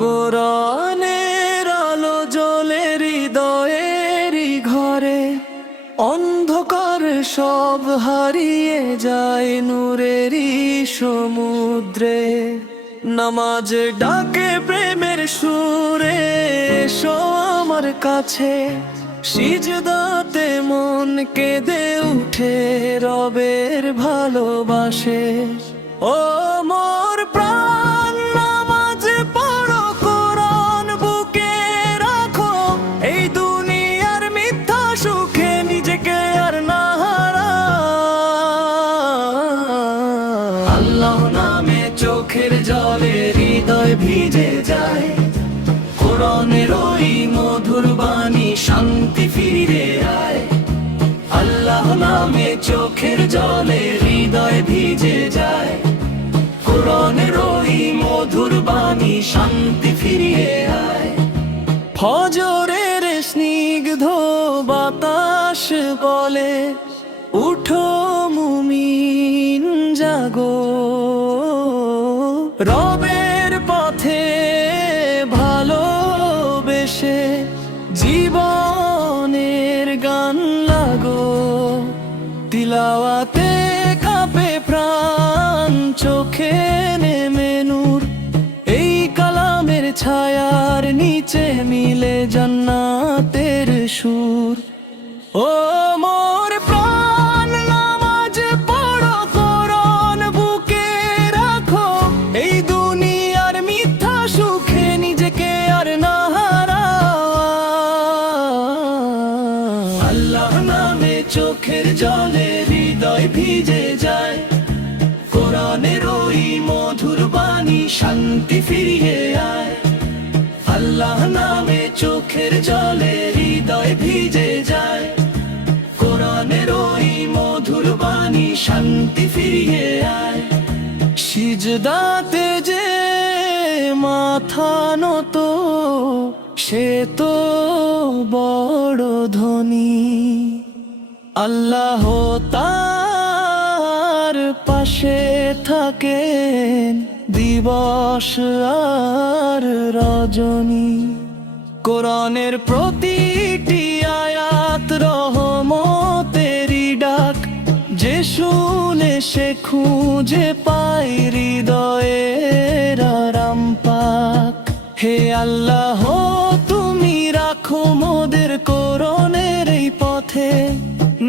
কোরআনের আলো জ্বলে হৃদয়েরই ঘরে, অন্ধকার সব হারিয়ে যায় নূরেরই সমুদ্রে। নামাজ ডাকে প্রেমের সুরে, এসো আমার কাছে, সিজদাতে মন কেঁদে উঠে রবের ভালোবাসে। ও মোর প্রাণ, নামাজ পড়ো, কোরআন বুকে রাখো, এই দুনিয়ার মিথ্যা সুখে নিজেকে আর না হারাও। আল্লাহ নামে চোখের জলে হৃদয় ভিজে যায়, কোরআনের ওই মধুর বাণী শান্তি ফিরে আয়। আল্লাহ নামে চোখের জলে হৃদয় ভিজে যায়, কোরআনের ওই মধুর বাণী শান্তি ফিরিয়ে আয়। ফজরের স্নিগ্ধ বাতাস বলে, উঠো মুমিন জাগো, রবের পথে ভালোবেসে জীবনের গান লাগো। তিলাওয়াতে কাঁপে প্রাণ, চোখে নেমে নূর, এই কালামের ছায়ার নিচে মিলে জান্নাতের সুর। ও মোর প্রাণ, নামাজ পড়ো, কোরআন বুকে রাখো, এই দুনিয়ার মিথ্যা সুখে নিজেকে আর না হারাও। আল্লাহ নামে চোখের জলে হৃদয় ভিজে যায়, কোরআনের ওই মধুর বাণী শান্তি ফিরিয়ে আয়। আল্লাহ নামে চোখের জলে হৃদয় ভিজে যায়, কোরআনের ওই মধুর বাণী শান্তি ফিরিয়ে আয়। সিজদাতে যে মাথা নত, সে তো বড় ধনী। আল্লাহ তার পাশে থাকেন দিবস আর রজনী। কোরআনের প্রতিটি আয়াত রহমতেরই ডাক, যে শুনে সে খুঁজে পায় হৃদয়ের আরাম পাক। হে আল্লাহ, তুমি রাখো মোদের কোরআনের এই পথে,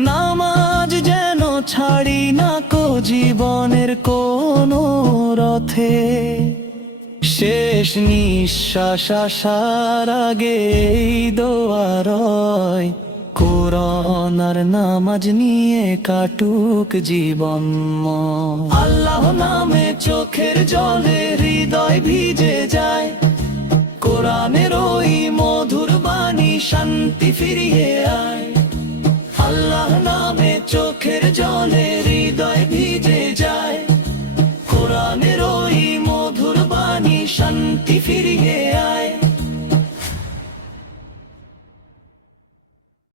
নামাজ যেন ছাড়ি না কো জীবনের কোনো রথে। শেষ নিঃশ্বাস আসার আগে এই দোয়া রয়, কোরআন আর নামাজ নিয়ে কাটুক জীবন। আল্লাহ নামে চোখের জলে হৃদয় ভিজে যায়, কোরআনের ওই মধুর বাণী শান্তি ফিরিয়ে আয়। আল্লাহ নামে চোখের জলে হৃদয় ভিজে যায়, কোরআনের ওই মধুর বাণী শান্তি ফিরিয়ে আয়।